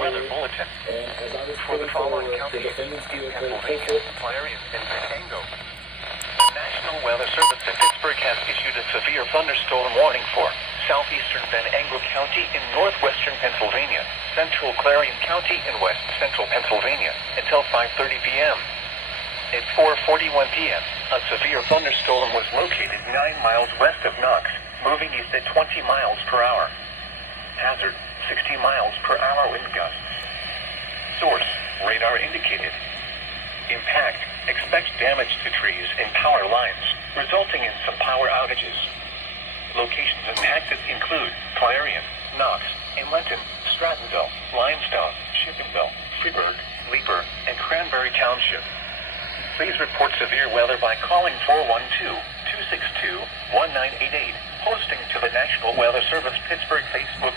Weather bulletin. For the following counties in Pennsylvania, Clarion, and Venango. The National Weather Service in Pittsburgh has issued a severe thunderstorm warning for southeastern Venango County in northwestern Pennsylvania, central Clarion County in west central Pennsylvania until 5:30 p.m. At 4:41 p.m., a severe thunderstorm was located 9 miles west of Knox, moving east at 20 miles per hour. Hazard, 60 miles per hour wind gusts. Source, radar indicated. Impact, expect damage to trees and power lines, resulting in some power outages. Locations impacted include Clarion, Knox, Inleton, Strattonville, Limestone, Shippingville, Freeburg, Leeper, and Cranberry Township. Please report severe weather by calling 412-262-1988, posting to the National Weather Service Pittsburgh Facebook